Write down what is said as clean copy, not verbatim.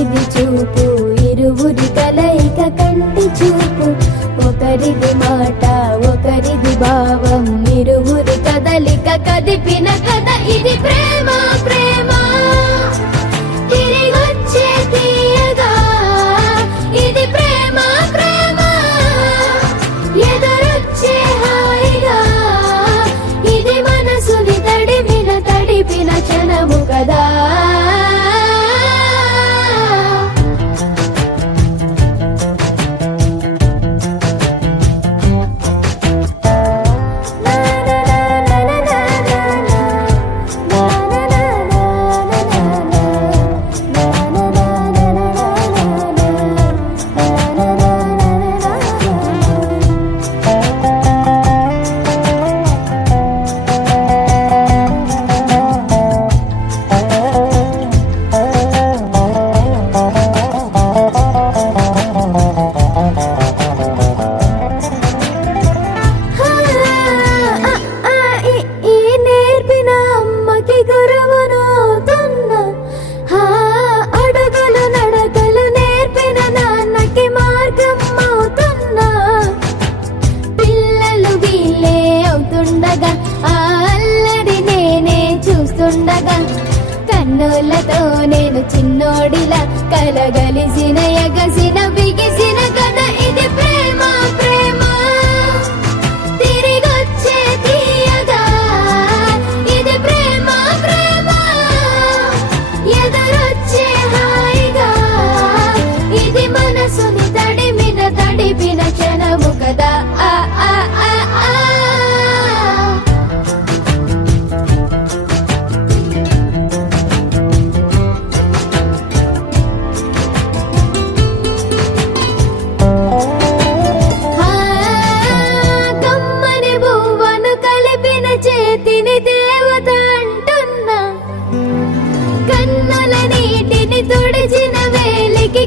ఒకరిది చూపు ఇరువురి కలయిక కంటి చూపు, ఒకరిది మాట ఒకరిది భావం ఇరువురి కదలిక కదిపిన కథ ఇది ప్రేమ ప్రేమ తిరిగొచ్చే తీయగా, ఇది ప్రేమ ప్రేమ ఎదురొచ్చే హాయిగా, ఇది మనసుని తడిపిన క్షణము కదా. కన్నులతో నేను చిన్నోడిలా కలగలిసిన ఎగసిన బిగిసిన కథ ఇది ప్రేమ ప్రేమ తిరిగొచ్చే తీయగా, ఇది ప్రేమ ప్రేమ ఎదురొచ్చే హాయిగా, ఇది మనసుని తడిపిన క్షణము కదా. ఆ ఆ ఆ ఆ చేతిని దేవత అంటున్నా, కన్నుల నీటిని తుడిచిన వేలికి